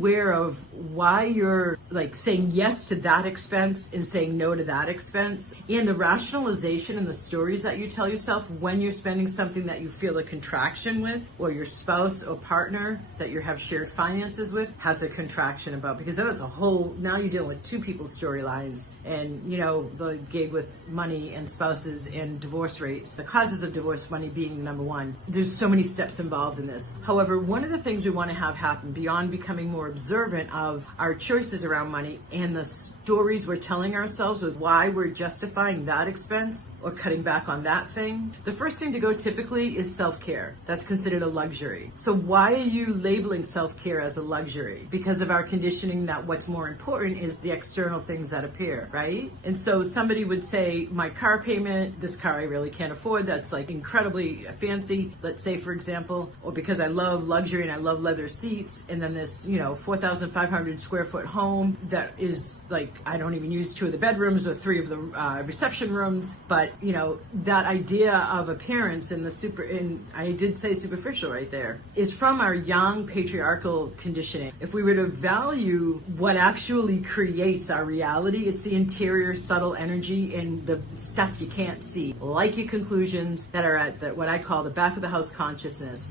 aware of why you're like saying yes to that expense and saying no to that expense, and the rationalization and the stories that you tell yourself when you're spending something that you feel a contraction with, or your spouse or partner that you have shared finances with has a contraction about, because that is a whole, now you're dealing with two people's storylines. And you know, the gig with money and spouses and divorce rates, the causes of divorce, money being number one. There's so many steps involved in this. However, one of the things we want to have happen beyond becoming more observant of our choices around money and the stories we're telling ourselves with why we're justifying that expense or cutting back on that thing, the first thing to go typically is self-care. That's considered a luxury. So why are you labeling self-care as a luxury? Because of our conditioning that what's more important is the external things that appear, right? And so somebody would say, my car payment, this car I really can't afford, that's like incredibly fancy, let's say for example, or because I love luxury and I love leather seats, and then this, 4,500 square foot home that is like, I don't even use 2 of the bedrooms or 3 of the reception rooms, but that idea of appearance and I did say superficial right there, is from our young patriarchal conditioning. If we were to value what actually creates our reality, it's the interior subtle energy and the stuff you can't see, like your conclusions that are at what I call the back of the house consciousness.